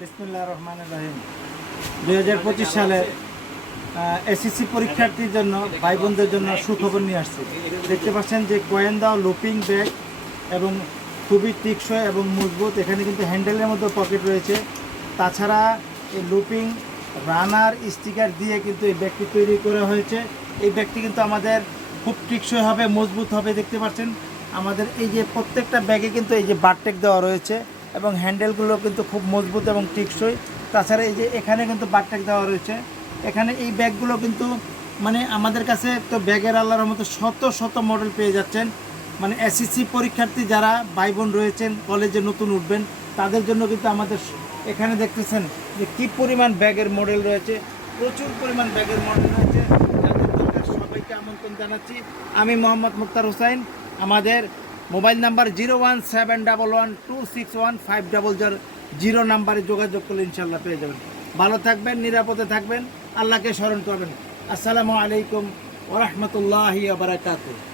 বিসমিল্লাহির রহমানির রহিম। 2025 সালে এসএসসি পরীক্ষার্থীর জন্য ভাই বোনদের জন্য সুখবর নিয়ে আসছে। দেখতে পাচ্ছেন যে কয়েন দেওয়া লুপিং ব্যাগ এবং খুবই টেকসই এবং মজবুত। এখানে কিন্তু হ্যান্ডেলের মধ্যে পকেট রয়েছে। তাছাড়া এই লুপিং রানার স্টিকার দিয়ে কিন্তু এই ব্যাগটি তৈরি করা হয়েছে। এই ব্যাগটি কিন্তু আমাদের খুব টেকসই হবে, মজবুত হবে। দেখতে পাচ্ছেন আমাদের এই যে প্রত্যেকটা ব্যাগে কিন্তু এই যে বারটেক দেওয়া রয়েছে এবং হ্যান্ডেলগুলো কিন্তু খুব মজবুত এবং টেকসই। তাছাড়া এই যে এখানে কিন্তু বারটেক দেওয়া রয়েছে। এখানে এই ব্যাগগুলো কিন্তু মানে আমাদের কাছে তো ব্যাগের আল্লাহর মতো শত শত মডেল পেয়ে যাচ্ছেন। মানে এসএসসি পরীক্ষার্থী যারা ভাই বোন রয়েছেন, কলেজে নতুন উঠবেন, তাদের জন্য কিন্তু আমাদের এখানে দেখতেছেন যে কী পরিমাণ ব্যাগের মডেল রয়েছে, প্রচুর পরিমাণ ব্যাগের মডেল রয়েছে। যাদের দরকার সবাইকে আমন্ত্রণ জানাচ্ছি। আমি মোহাম্মদ মুক্তার হোসাইন। আমাদের মোবাইল নাম্বার 01711261500 নাম্বারে যোগাযোগ করলে ইনশাল্লাহ পেয়ে যাবেন। ভালো থাকবেন, নিরাপদে থাকবেন, আল্লাহকে স্মরণ করবেন। আসসালামু আলাইকুম ওয়া রাহমাতুল্লাহি ওয়া বারাকাতুহু।